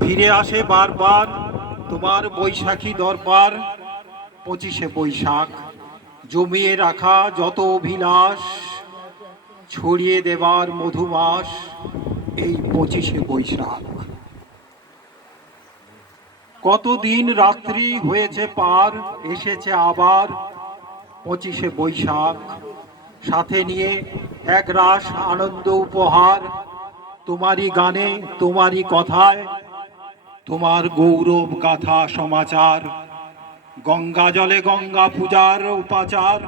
ফিরে আসে বারবার তোমার বৈশাখী দরবার। 25শে বৈশাখ জমিয়ে রাখা যত অভিলাষ, ছড়িয়ে দেবার মধুমাস এই 25শে বৈশাখ। কতদিন রাত্রি হয়েছে পার, এসেছে আবার 25শে বৈশাখ। সাথে নিয়ে একরাশ আনন্দ উপহার, তোমারই গানে তোমারই কথায়, তোমার গৌরব গাথা সমাচার। গঙ্গা জলে গঙ্গা পূজার উপাচার,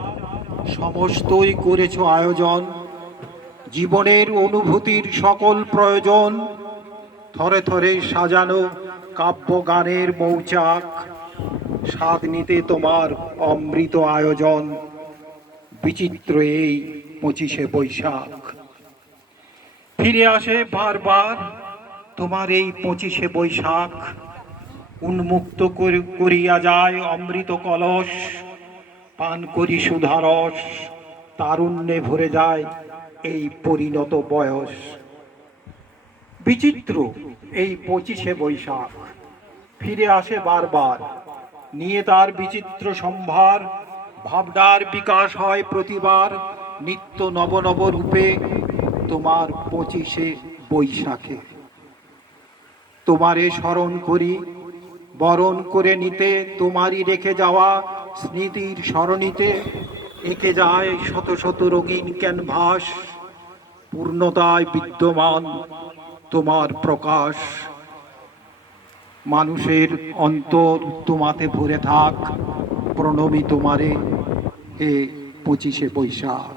সমস্তই করেছ আয়োজন। জীবনের অনুভূতির সকল প্রয়োজন, থরে থরে সাজানো কাব্য গানের মৌচাক। স্বাদ নিতে তোমার অমৃত আয়োজন, বিচিত্র এই 25শে বৈশাখ। ফিরে আসে বারবার তোমার এই 25শে বৈশাখ। উন্মুক্ত করিয়া যায় অমৃত কলস, পান করি সুধারস, তারুণ্যে ভরে যায় এই পরিণত বয়স। বিচিত্র এই 25শে বৈশাখ, ফিরে আসে বারবার নিয়ে তার বিচিত্র সম্ভার। ভাবনার বিকাশ হয় প্রতিবার নিত্য নব নব রূপে তোমার 25শে বৈশাখে। তোমারে স্মরণ করি, বরণ করে নিতে তোমারই রেখে যাওয়া স্মৃতির সরণিতে এঁকে যায় শত শত রঙিন ক্যানভাস। পূর্ণতায় বিদ্যমান তোমার প্রকাশ, মানুষের অন্তর তোমাতে ভরে থাক। প্রণমী তোমারে হে 25শে বৈশাখ।